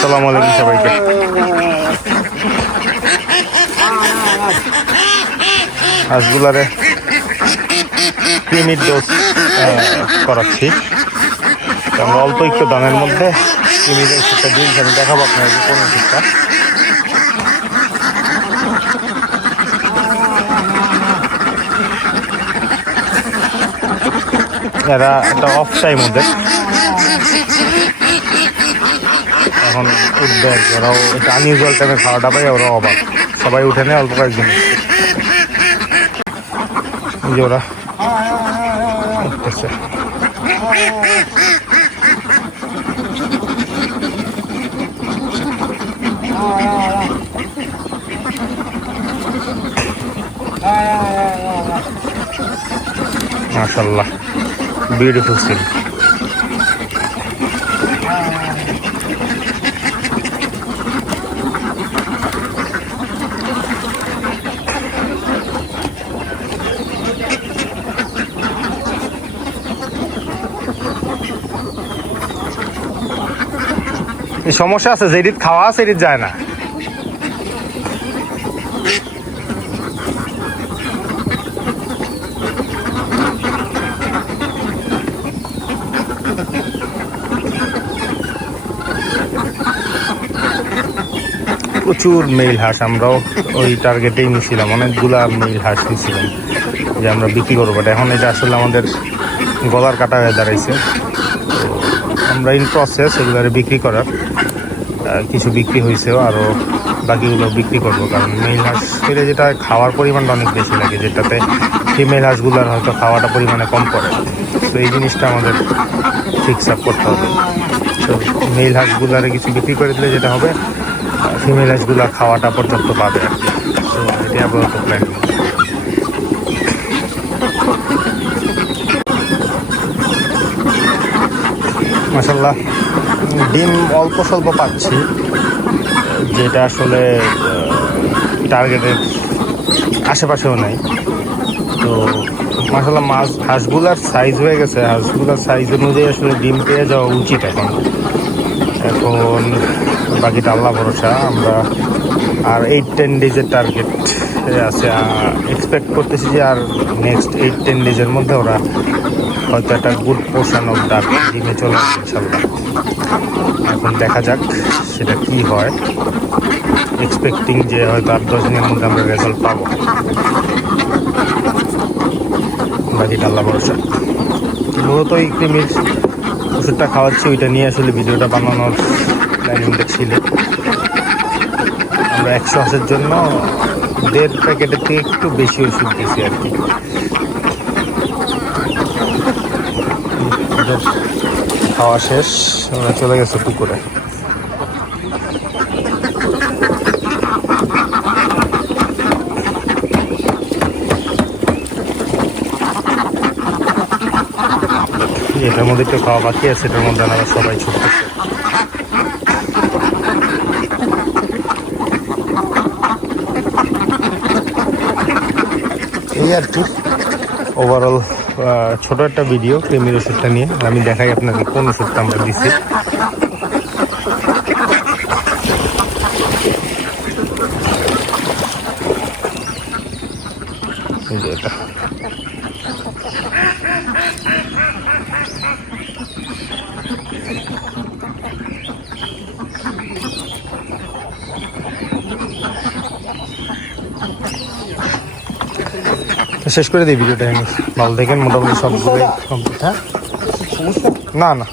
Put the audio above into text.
সালাম আলাইকুম সবাইকে। ডোজ করাচ্ছি। আমরা অল্প একটু দামের মধ্যে ক্রিমির ওষুধটা দিন আমি দেখাবো আপনাদের কোন ওষুধটা এরা একটা অফ টাইম ওদের। এখন কি। ওরাও এটা আনইউজুয়াল টাইমে খাওয়াটা পাই ওরা অবাক। সবাই উঠে নেয় অল্প কয়েকজন। ওরা উঠতেছে। মাশাল্লাহ বিউটিফুল সিন সমস্যা আছে, যেদিন খাওয়া আছে সেদিন যায় না। প্রচুর মেইল হাঁস, আমরাও ওই টার্গেটেই নিয়েছিলাম অনেকগুলা মেইল হাঁস নিয়েছিলাম যে আমরা বিক্রি করব। বাট এখন এটা আসলে আমাদের গলার কাটা হয়ে দাঁড়াইছে আমরা ইন প্রসেস এগুলারে বিক্রি করার। কিছু বিক্রি হয়েছেও আরও বাকিগুলো বিক্রি করব, কারণ মেল হাঁস পেলে যেটা খাওয়ার পরিমাণটা অনেক বেশি লাগে, যেটাতে ফিমেল হাঁসগুলোর হয়তো খাওয়াটা পরিমাণে কম পড়ে। তো এই জিনিসটা আমাদের ফিক্স আপ করতে হবে। তো মেল হাঁসগুলারে কিছু বিক্রি করে দিলে যেটা হবে ফিমেল হাঁসগুলো খাওয়াটা পর্যাপ্ত পাবে আর কি। তো এটাই আপাতত প্ল্যান মাসাল্লাহ ডিম অল্প স্বল্প পাচ্ছি, যেটা আসলে টার্গেটের আশেপাশেও নাই। তো মাসাল্লাহ মাছ, হাঁসগুলার সাইজ হয়ে গেছে। হাঁসগুলার সাইজ অনুযায়ী আসলে ডিম পেয়ে যাওয়া উচিত এখন। এখন বাকিটা আল্লাহ ভরসা, আমরা আর এইট টেন ডেজের টার্গেট আছে। এক্সপেক্ট করতেছি যে আর নেক্সট এইট টেন ডেজের মধ্যে ওরা হয়তো একটা গুড পোর্শন অফ ডাক ডিমে চলে আসবে ইনশাল্লাহ এখন দেখা যাক সেটা কি হয়। এক্সপেক্টিং যে হয়তো আট দশ দিনের মধ্যে আমরা রেজাল্ট পাবো। বাকিটা আল্লাহ ভরসা। মূলত এই ক্রিমির ওষুধটা খাওয়াচ্ছি, ওইটা নিয়ে আসলে ভিডিওটা বানানোর প্ল্যানিংটা ছিল একশো হাঁসের জন্য দেড় প্যাকেটের থেকে একটু বেশি ওষুধ দিয়েছি আর কি। খাওয়া শেষ ওরা চলে গেছে পুকুরে। এটার মধ্যে একটু খাওয়া বাকি আছে এটার মধ্যে আমরা সবাই ছুটতেছে। এই আর কি ওভারঅল ছোট একটা ভিডিও ক্রিমির ওষুধটা নিয়ে। আমি দেখাই আপনাকে কোন ওষুধটা আমরা দিচ্ছি। শেষ করে দিই ভিডিওটা আমি ভালো দেখেন মোটামুটি সবগুলোই কমপ্লিট হ্যাঁ? না না।